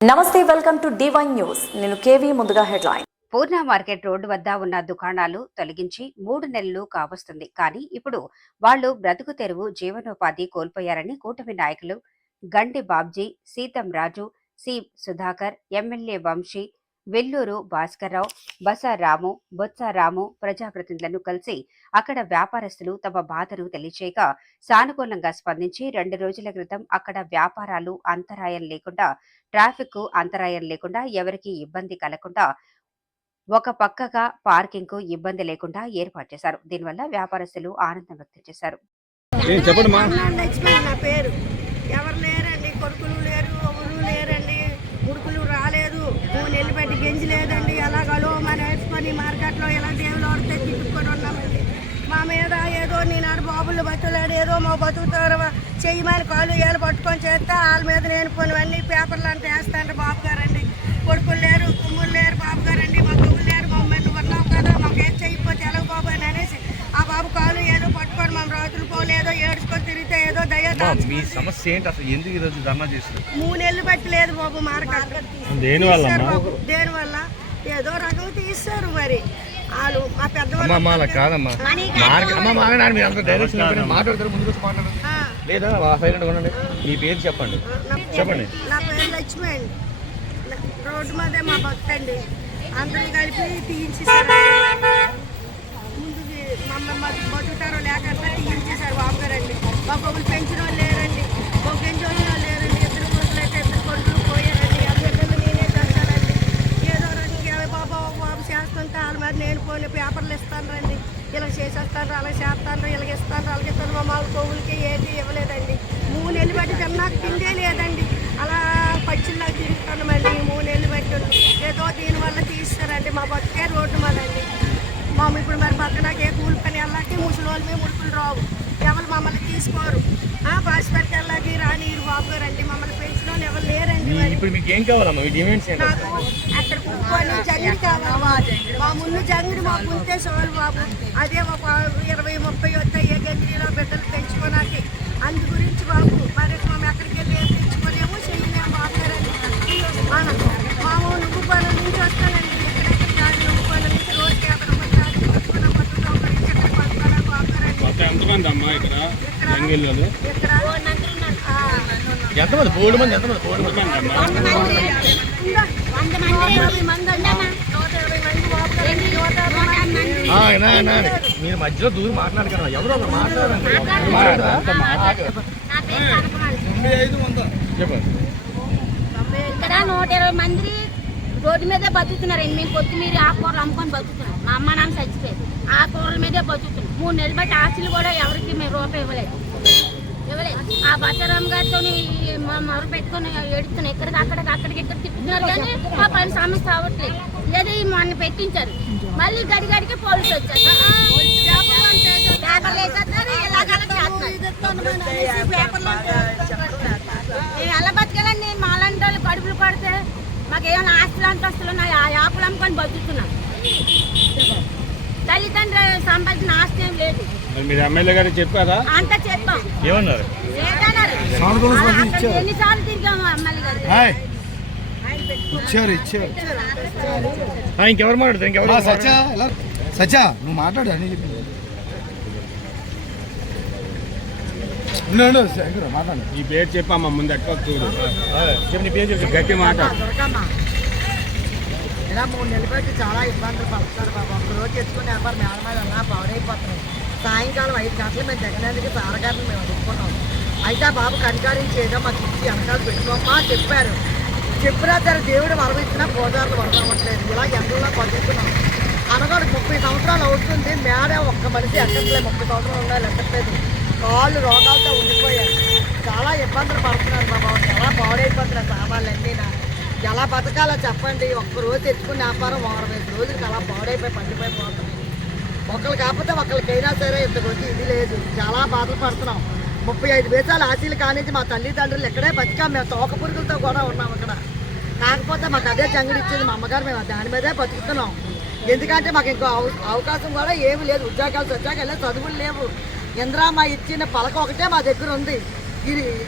నమస్తే welcome to divine news నేను KV ముందుగా హెడ్లైన్. పూర్ణ మార్కెట్ రోడ్డు వద్ద ఉన్న దుకాణాలు తొలగించి మూడు నెలలు కావస్తుంది. కానీ ఇప్పుడు వాళ్ళు బ్రతుకు తెరువు జీవనోపాధి కోల్పోయారని కూటమి నాయకులు గండి బాబ్జీ సీతం రాజు సి సుధాకర్ ఎమ్మెల్యే వంశీ వెల్లూరు భాస్కర్రావు బస రాము బొత్స రాము ప్రజాప్రతినిధులను కలిసి అక్కడ వ్యాపారస్తులు తమ బాధను తెలియచేయగా సానుకూలంగా స్పందించి రెండు రోజుల క్రితం అక్కడ వ్యాపారాలు అంతరాయం లేకుండా ట్రాఫిక్ అంతరాయం లేకుండా ఎవరికీ ఇబ్బంది కలగకుండా ఒక పక్కగా పార్కింగ్కు ఇబ్బంది లేకుండా ఏర్పాటు చేశారు. దీనివల్ల వ్యాపారస్తులు ఆనందం వ్యక్తం చేశారు. ఏం చెప్పండి మా? లక్ష్మణ్ నా పేరు. ఎవరు లేరండి? కొడుకులు లేరు ఎవరు లేరండి ఉడుకులు రాలేదు మూడు నెలలు పెట్టి గెంజి లేదండి ఎలాగలో మన వేసుకొని మార్కెట్లో ఎలా దేవులు ఆడితే తిట్టుకొని ఉన్నామండి మా మీద ఏదో నేను ఆడ బాబులు బతులాడు ఏదో మా బతుకుతారు చెయ్యమని కాళ్ళు ఏళ్ళు పట్టుకొని చేస్తే వాళ్ళ మీద నేను కొనివన్నీ పేపర్లు అంటే వేస్తాండి బాబు గారండి. కొడుకులు లేరు కుమ్ములు లేరు బాబు గారండి. మా కొమ్ములు లేరు మా అమ్మాయి నువ్వు ఉన్నావు కదా? మాకు ఏం చెయ్యిపోతే ఎలాగ బాబు అని అనేసి ఆ బాబు కాళ్ళు ఏదో పట్టుకొని మా రోజులు పోలేదో ఏడుచుకొని తిరిగితే ఏదో దయ మీ సమస్య ఏంటి? అసలు ఎందుకు ఈరోజు ధర్నా చేస్తారు మూడు నెలలు బట్టి లేదు బాబు. మార్కెట్ దేని ఏదో రకం తీస్తారు మరి. వాళ్ళు మా పెద్దవాళ్ళు అమ్మా అలా కాదమ్మా. మార్కెట్ అమ్మా మాగండి మీరు అంత డైరెక్షన్ ఇవ్వండి. మాట్లాడతారు ముందుకు వచ్చి మాట్లాడండి. ఆ, లేదా సైలెంట్ ఉండండి. మీ పేరు చెప్పండి. నా- చెప్పండి. నా పేరు లక్ష్మి అండి. నా- రోడ్డు మీదే మా భక్త అండి. అందరూ కలిపి తీయించేసారు ముందు మమ్మల్ని బతుకుతారో లేకుండా తీయించేశారు బాబు గారండి మా బొమ్మలు పెంచిన వాళ్ళు లేరండి. బొగ్గెంచి వాళ్ళు ఇద్దరు కొడుకులు అయితే ఇద్దరు కొడుకులు పోయారండి అందరికీ నేనే చేస్తానండి ఏదో రకంగా బాబా ఓ బాబు మరి వాళ్ళ నేను పోయిన పేపర్లు ఇస్తాను రండి. ఇలా చేసేస్తాను అలా చేస్తాను ఇలాగ ఇస్తాను అలాగే ఇస్తాను. మా మామూలు కొవ్వులకి ఏది ఇవ్వలేదండి. మూడు నెలలు బట్టి తిన్నాక తిండే లేదండి. అలా పచ్చిలాగా మళ్ళీ మూడు నెలలు బట్టి ఏదో దీనివల్ల తీస్తారండి మా బతికే రోడ్డు మాదండి. మామూలు ఇప్పుడు మరి పక్కనకి ఏ కూలి పని వెళ్ళాకి ముసలి వాళ్ళు మేము ముడుపులు రావు. ఎవరు మమ్మల్ని తీసుకోరు. హాస్పిటల్కి వెళ్ళాకి రానిరు బాబు గారండి మమ్మల్ని పెంచిన వాళ్ళు ఎవరు లేరండి మీ మరి ఇప్పుడు మీకు ఏం కావాలమ్మా? మీ డిమాండ్స్ ఏంటి అక్కడ కుక్కని జంగిడి కావాలి. మా ముందు జంగిడి మా ఉంటే చాలు బాబు. అదే ఒక ఇరవై ముప్పై వస్తాయి ఏ గంజిలో బిడ్డలు పెంచుకోనాకి అందు గురించి బాబు మరి మేము ఎక్కడికి వెళ్ళి ఏం తెచ్చుకోలేము చేయలేము బాబు గారండి మన మాము నువ్వు పనుల నుంచి వస్తానండి. ఎక్కడెక్కడ కాదు నువ్వు పనుల నుంచి రోజుకి పట్టుకున్న పట్టుకున్న ఎక్కడ ఎంతమంది అమ్మా ఇక్కడ? ఇక్కడ ఎంతమంది? మూడు మంది ఎంతమంది? మూడు మంది. మీరు మధ్యలో దూరం మాట్లాడగలరా ఎవరో ఒకరు మాట్లాడండి. మాట్లాడరా? చెప్పండి ఇక్కడ నూట ఇరవై మంది రోడ్డు మీదే బతుకుతున్నారండి మేము కొత్తిమీర ఆకుకూరలు అమ్ముకొని బతుకుతున్నాం మా అమ్మ నాన్న చచ్చిపోయారు. ఆకుకూరల మీదే బతుకుతున్నాం మూడు నెలలు బట్టి ఆశలు కూడా ఎవరికి మేము రూపాయి ఇవ్వలేదు. ఇవ్వలేదు. ఆ బసరామ్ గారితో మొదలు పెట్టుకొని ఎడుతున్నాం ఇక్కడికి అక్కడికి అక్కడికి ఇక్కడ తిప్పుతున్నారు కానీ మా పని సమస్య అవ్వట్లేదు. ఈ మొన్న పెట్టించారు. మళ్ళీ గడి గడికి పోలీసు వచ్చారు. ఆ. మేము ఎలా బతకాలండి? మాలాంటి వాళ్ళు కడుపులు పడితే మాకు ఏమైనా ఆస్తులు అంతస్తులు ఉన్నాయి? ఆ యాపులు అమ్ముకొని బతుకుతున్నాం. తల్లిదండ్రులు సంపాదించిన ఆస్తి ఏం లేదు. మరి ఎమ్మెల్యే గారికి చెప్పారా? అంతా చెప్పాం. ఏమన్నారు లేదన్నారు అక్కడికి ఎన్నిసార్లు తిరిగాము ఎమ్మెల్యే గారు ఇచ్చారు ఇచ్చారు. ఇంకెవరు మాట్లాడతారు? ఇంకెవరు ఎలా? సత్య నువ్వు మాట్లాడు అని చెప్పి. ఈ పేరు చెప్పమ్మా ముందు ఎక్కడ చూడు. చెప్పు నీ పేరు చెప్పు గట్టి మాట. ఇలా మూడు నెలలు పెట్టి చాలా ఇబ్బందులు పడుతున్నారు బాబు. ఒక రోజు తెచ్చుకుని వ్యాపారం మేడ మీద అలా పాడైపోతున్నాయి. సాయంకాలం ఐదు గంటలు మేము జగనేందుకు తారగారిని మేము అడుగుకున్నాం అయితే ఆ బాబు కనికారించి ఏదో మాకు ఇచ్చి వెనకాల పెట్టుకోమా చెప్పారు. చెప్పినా సరే దేవుడు వరమిచ్చినా గోదావరి వరదవ్వట్లేదు ఇలా ఎండలో పడుతున్నాం అనగాడు ముప్పై సంవత్సరాలు అవుతుంది. మేడ ఒక్క మనిషి ఎక్కట్లేదు. ముప్పై సంవత్సరాలు ఉండాలి ఎక్కట్లేదు. కాళ్ళు రోగాలతో ఉండిపోయారు. చాలా ఇబ్బందులు పడుతున్నారు బాబా. చాలా పాడైపోతున్నారు సామాన్లన్నీ. నా ఎలా బతకాలో చెప్పండి. ఒక్క రోజు వ్యాపారం వారం ఐదు రోజులకి అలా పాడైపోయి పండిపోయి ఒకళ్ళు కాకపోతే ఒకరికైనా సరే ఇంతకు వచ్చి ఇది లేదు. చాలా బాధలు పడుతున్నాం. ముప్పై ఐదు వేసాలు ఆశీలు కానించి మా తల్లిదండ్రులు ఇక్కడే బతికాం. మేము తోక పురుగులతో కూడా ఉన్నాం అక్కడ. కాకపోతే మాకు అదే జంగుడు ఇచ్చింది మా అమ్మగారు. మేము దాని మీదే బతుకుతున్నాం. ఎందుకంటే మాకు ఇంకో అవ- అవకాశం కూడా ఏమి లేదు. ఉద్యోగాలు వచ్చాక వెళ్ళే చదువులు లేవు. ఇంద్రామ ఇచ్చిన పలక ఒకటే మా దగ్గర ఉంది. ఇది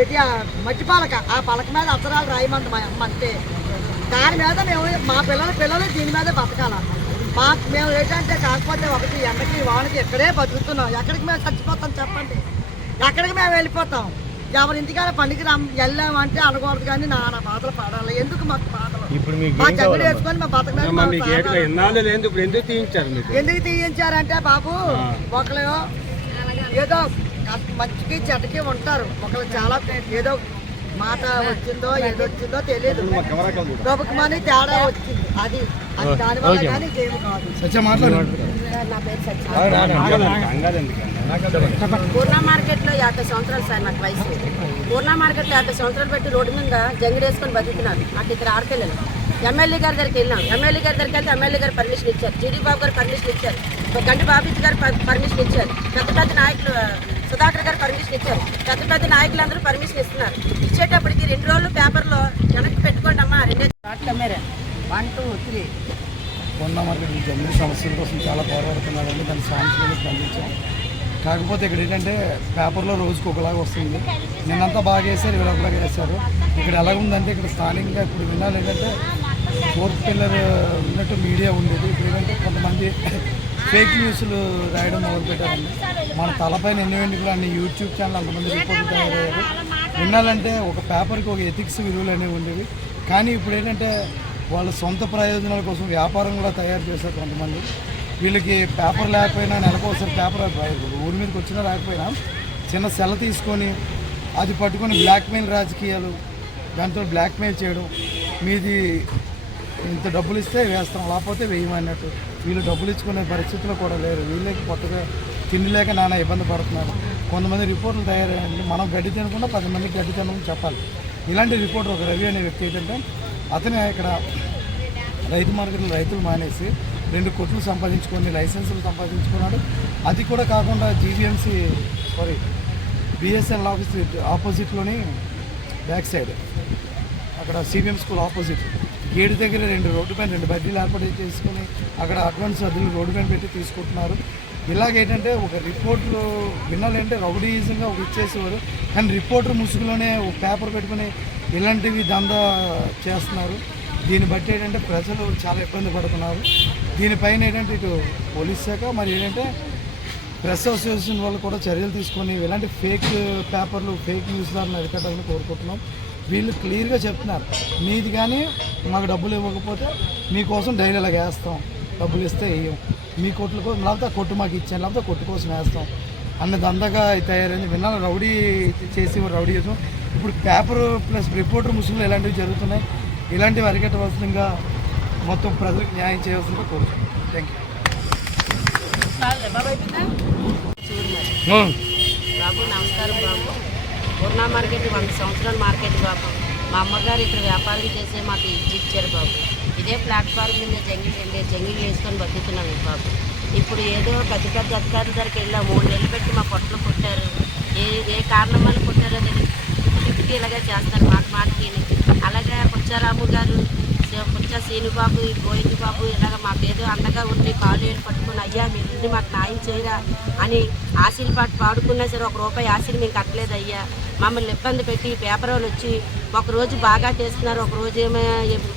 ఇది ఆ మట్టి పలక. ఆ పలక మీద అక్షరాలు రాయమంది మా అమ్మ అంతే. దాని మీద మేము మా పిల్లల పిల్లలు దీని మీదే బతకాల. మా మేము ఏంటంటే కాకపోతే ఒకటి ఎండకి వానకి ఇక్కడే బతుకుతున్నాం. ఎక్కడికి మేము చచ్చిపోతాం చెప్పండి. ఎక్కడికి మేము వెళ్ళిపోతాం. ఎవరి ఇంటికాడ పండుగ వెళ్ళామంటే అనకూడదు కానీ నాన్న బాధలు పడాలి. ఎందుకు మాకు బాధలు? ఇప్పుడు మీకు మా? వేసుకొని మా బతకడానికి ఎందుకు తీయించారు ఎందుకు తీయించారంటే బాబు. ఒకరు ఏదో మంచికి చెడ్డకి ఉంటారు. ఒకరు చాలా ఏదో మాట వచ్చిందో ఏదో వచ్చిందో తెలియదు గబుకమని తేడా వచ్చింది. అది అది దానివల్ల కానీ కాదు. నా పేరు సత్య. పూర్ణ మార్కెట్లో యాభై సంవత్సరాలు సార్ నాకు వయసు. పూర్ణ మార్కెట్లో యాభై సంవత్సరాలు పెట్టి రోడ్డు మీద జంగిడి వేసుకొని బతుకుతున్నాను. నాకు ఇక్కడ ఆడపిల్లలు. ఎమ్మెల్యే గారి దగ్గరికి వెళ్ళాం ఎమ్మెల్యే గారి దగ్గరికి వెళ్తే ఎమ్మెల్యే గారు పర్మిషన్ ఇచ్చారు. జీడీ బాబు గారు పర్మిషన్ ఇచ్చారు. గంటి బాబిజీ గారు పర్- పర్మిషన్ ఇచ్చారు. పెద్ద పెద్ద నాయకులు సుధాకర్ గారు పర్మిషన్ ఇచ్చారు. పెద్ద పెద్ద నాయకులందరూ పర్మిషన్ ఇస్తున్నారు. ఇచ్చేటప్పటికి రెండు రోజులు పేపర్లో వెనక్కి పెట్టుకోండి అమ్మా రెండే వన్ టూ త్రీ కొన్న మార్కెట్ జమిని సమస్యల కోసం చాలా పోరాడుతున్నారండి. దాని సాంస్కృతిక స్పందించాం. కాకపోతే ఇక్కడ ఏంటంటే పేపర్లో రోజుకు ఒకలాగా వస్తుంది. నిన్నంతా బాగా వేశారు ఇక్కడ ఒకలాగా వేశారు. ఇక్కడ ఎలా ఉందంటే ఇక్కడ స్థానికంగా ఇప్పుడు విన్నాను ఏంటంటే ఫోర్త్ పిల్లర్ ఉన్నట్టు మీడియా ఉండేది. ఏంటంటే కొంతమంది ఫేక్ న్యూస్లు రాయడం మొదలుపెట్టారండి మన తలపైన ఎన్ని వెండి అన్ని యూట్యూబ్ ఛానల్ అంతమంది రిపోర్ట్లు తయారయ్యారు. వినాలంటే ఒక పేపర్కి ఒక ఎథిక్స్ విలువలు అనేవి ఉండేవి. కానీ ఇప్పుడు ఏంటంటే వాళ్ళ సొంత ప్రయోజనాల కోసం వ్యాపారం కూడా తయారు చేశారు కొంతమంది. వీళ్ళకి పేపర్ లేకపోయినా నెలకోసారి పేపర్ ఊరి మీదకి వచ్చినా రాకపోయినా చిన్న సెల తీసుకొని అది పట్టుకొని బ్లాక్మెయిల్ రాజకీయాలు దాంతో బ్లాక్మెయిల్ చేయడం మీది ఇంత డబ్బులు ఇస్తే వేస్తాం లేకపోతే వేయమన్నట్టు వీళ్ళు డబ్బులు ఇచ్చుకునే పరిస్థితిలో కూడా లేరు. వీళ్ళకి కొత్తగా తిండి లేక నానా ఇబ్బంది పడుతున్నారు. కొంతమంది రిపోర్ట్లు తయారయ్యండి మనం గడ్డి తినకుండా పది మందికి గడ్డి తినమని చెప్పాలి. ఇలాంటి రిపోర్ట్ ఒక రవి అనే వ్యక్తి ఏంటంటే అతనే ఇక్కడ రైతు మార్కెట్లో రైతులు మానేసి రెండు కోట్లు సంపాదించుకొని లైసెన్సులు సంపాదించుకున్నాడు. అది కూడా కాకుండా జీవీఎంసీ సారీ బిఎస్ఎల్ ఆఫీస్ ఆపోజిట్లోని బ్యాక్ సైడ్. అక్కడ సిబిఎం స్కూల్ ఆపోజిట్. గేటు దగ్గర రెండు రోడ్డు పైన రెండు బడ్డీలు ఏర్పాటు చేసుకుని అక్కడ అడ్వాన్స్ వదిలి రోడ్డు పైన పెట్టి తీసుకుంటున్నారు. ఇలాగేంటంటే ఒక రిపోర్టర్ వినాలంటే రౌడీజంగా ఒక ఇచ్చేసేవారు. కానీ రిపోర్టర్ ముసుగులోనే ఒక పేపర్ పెట్టుకుని ఇలాంటివి దందా చేస్తున్నారు. దీన్ని బట్టి ఏంటంటే ప్రజలు చాలా ఇబ్బంది పడుతున్నారు. దీనిపైన ఏంటంటే ఇటు పోలీస్ శాఖ మరి ఏంటంటే ప్రెస్ అసోసియేషన్ వాళ్ళు కూడా చర్యలు తీసుకొని ఇలాంటి ఫేక్ పేపర్లు ఫేక్ న్యూస్ దాన్ని అరికట్టాలని కోరుకుంటున్నాం. వీళ్ళు క్లియర్గా చెప్తున్నారు. మీది కానీ మాకు డబ్బులు ఇవ్వకపోతే మీకోసం డైలీ ఇలాగ వేస్తాం. డబ్బులు ఇస్తే వేయం మీ కొట్ల కోసం లేకపోతే కొట్టు మాకు ఇచ్చాను లేకపోతే కొట్టు కోసం వేస్తాం. అన్న దందగా తయారైంది. విన్నాను రౌడీ చేసి రౌడీ చేసాం ఇప్పుడు పేపర్ ప్లస్ రిపోర్టర్ ముసుగులు ఇలాంటివి జరుగుతున్నాయి. ఇలాంటివి అరికట్టవలసిందిగా మొత్తం ప్రజలకు న్యాయం చేయవలసిందిగా కోరుతున్నాం. థ్యాంక్ యూ బాబు నమస్కారం బాబు. పూర్ణ మార్కెట్ వంద సంవత్సరాల మార్కెట్ బాబు. మా అమ్మగారు ఇక్కడ వ్యాపారం చేసే మాకు ఇచ్చి ఇచ్చారు బాబు. ఇదే ప్లాట్ఫామ్ మీద జంగిల్ వెళ్ళి జంగిల్ వేసుకొని బతుకుతున్నాం బాబు. ఇప్పుడు ఏదో పెద్ద పెద్ద అధికారుల దగ్గరికి వెళ్ళాము మూడు నెలలు పెట్టి మా పొట్టలు కొట్టారు. ఏ ఏ కారణం వల్ల కొట్టారో తెలియదు ఇంటికి ఇలాగే చేస్తారు. మాట మాటకి అలాగే పుచ్చారాము గారు పుచ్చ సీనుబాబు ఈ బాబు ఇలాగ మాకేదో అండగా ఉండి కాలు ఏళ్ళు పట్టుకుని అయ్యా మీరు ఉండి మాకు న్యాయం చేయరా అని ఆశీలు పాటు పాడుకున్నా సరే ఒక రూపాయి ఆశలు మేము కట్టలేదు అయ్యా మమ్మల్ని ఇబ్బంది పెట్టి పేపర్ వాళ్ళు వచ్చి ఒకరోజు బాగా చేస్తున్నారు ఒక రోజు ఏమో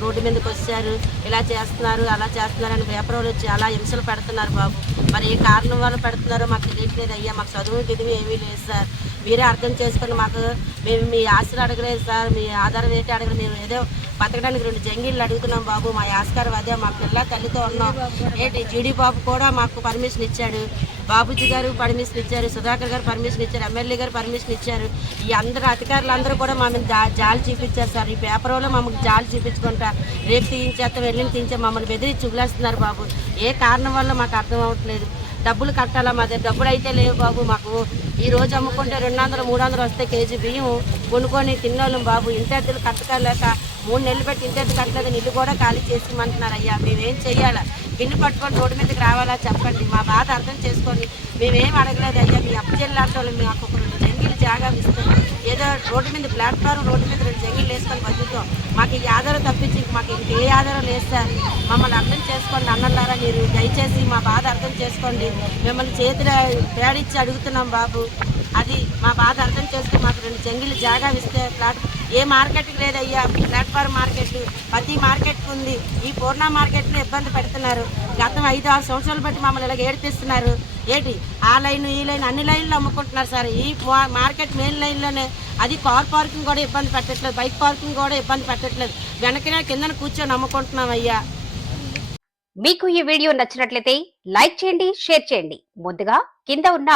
రోడ్డు మీదకి వచ్చారు ఇలా చేస్తున్నారు అలా చేస్తున్నారు అని పేపర్ వాళ్ళు వచ్చి అలా హింసలు పెడుతున్నారు బాబు. మరి ఏ కారణం వల్ల పెడుతున్నారో మాకు తెలియట్లేదు అయ్యా మాకు చదువు గిదువు ఏమీ లేదు సార్. మీరే అర్థం చేసుకుని మాకు మేము మీ ఆశలు అడగలేదు సార్ మీ ఆధారం ఏంటి అడగలేదు మేము ఏదో బతకడానికి రెండు జంగిళ్ళు అడుగుతున్నాం బాబు. మా ఆస్కారం అదే మా పిల్ల తల్లితో ఉన్నాం. ఏంటి జీడీ బాబు కూడా మాకు పర్మిషన్ ఇచ్చాడు. బాబుజీ గారు పర్మిషన్ ఇచ్చారు సుధాకర్ గారు పర్మిషన్ ఇచ్చారు ఎమ్మెల్యే గారు పర్మిషన్ ఇచ్చారు. ఈ అందరు అధికారులు అందరూ కూడా మమ్మల్ని జా- జాలి చూపించారు సార్. ఈ పేపర్ వాళ్ళు మమ్మల్ని జాలి చూపించుకుంటా రేపు తీయించేస్తాం వెళ్ళిన తీయించే మమ్మల్ని బెదిరించి చూపిస్తున్నారు బాబు. ఏ కారణం వల్ల మాకు అర్థం అవ్వట్లేదు. డబ్బులు కట్టాలా? మా దగ్గర డబ్బులు అయితే లేవు బాబు మాకు. ఈ రోజు అమ్ముకుంటే రెండు వందలు మూడు వందలు వస్తే కేజీ బియ్యం కొనుక్కొని తిన్నోళ్ళం బాబు. ఇంటెద్దులు కట్టుకోలేక మూడు నెలలు పెట్టి ఇంటెద్దు కట్టలేదు. ఇల్లు కూడా ఖాళీ చేసుకోమంటున్నారు అయ్యా మేమేం చెయ్యాలా? గిన్నె పట్టుకొని రోడ్డు మీదకి రావాలా? చెప్పండి. మా బాధ అర్థం చేసుకొని మేమేం అడగలేదు అయ్యా. మీ అప్పచెల్లాంటి వాళ్ళు మాకు ఒక జాగా ఇస్తాం ఏదో రోడ్డు మీద ప్లాట్ఫామ్ రోడ్డు మీద రెండు జంగిలు వేసుకొని బతుకుతాం. మాకు ఈ ఆధారం తప్పించి ఇంక మాకు ఇంకే ఆధారం లేదు సార్. మమ్మల్ని అర్థం చేసుకోండి అన్నలారా మీరు. దయచేసి మా బాధ అర్థం చేసుకోండి. మిమ్మల్ని చేతుల పేడిచ్చి అడుగుతున్నాం బాబు. అది మా బాధ అర్థం చేస్తే మాకు రెండు జంగిలు జాగా ఇస్తే ప్లాట్ ఏ మార్కెట్కి లేదయ్యా. Platform market. ప్రతి మార్కెట్కి ఉంది. ఈ పూర్ణ మార్కెట్లో ఇబ్బంది పెడుతున్నారు. గతం ఐదు ఆరు సంవత్సరాలు బట్టి మమ్మల్ని ఇలా ఏడిపిస్తున్నారు. ఏంటి? ఆ లైన్ ఈ లైన్ అన్ని లైన్లు అమ్ముకుంటున్నారు సార్. ఈ మార్కెట్ మెయిన్ లైన్లోనే. అది కార్ పార్కింగ్ కూడా ఇబ్బంది పెట్టట్లేదు. బైక్ పార్కింగ్ కూడా ఇబ్బంది పెట్టట్లేదు. వెనకనే కిందన కూర్చొని అమ్ముకుంటున్నాం అయ్యా మీకు ఈ వీడియో నచ్చినట్లయితే లైక్ చేయండి షేర్ చేయండి. ముందుగా కింద ఉన్న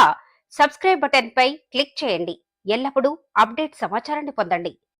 సబ్స్క్రైబ్ బటన్ పై క్లిక్ చేయండి. ఎల్లప్పుడూ అప్డేట్ సమాచారాన్ని పొందండి.